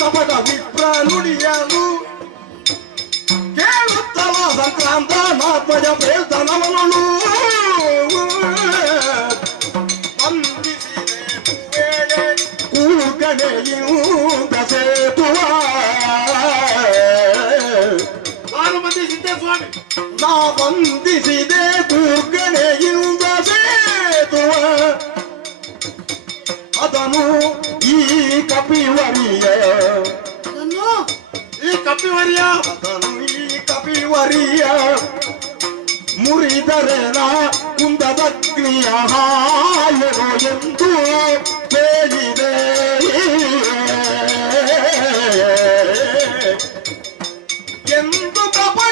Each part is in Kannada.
ಕಪಟ ವಿಪ್ರ ನುಡಿಯಲು ಕೇವಲ ಸಂಕ್ರಾಂತ ನಾತ್ವೇತನವನ್ನು ಗಣೆಯೂ ದಸೇತು ಸ್ವಾಮಿ ನಾ ವಂದಿಸಿದೆ ದುರ್ಗ అతను ఈ కపివరియే ఈ కపివరియా అతను ఈ కపివరియా మురిదరేన కుందదగ్నియో ఎందు ఎందు కప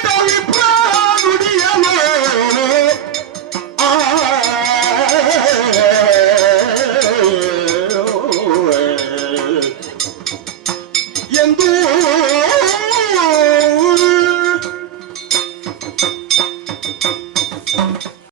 ಎಂದೂ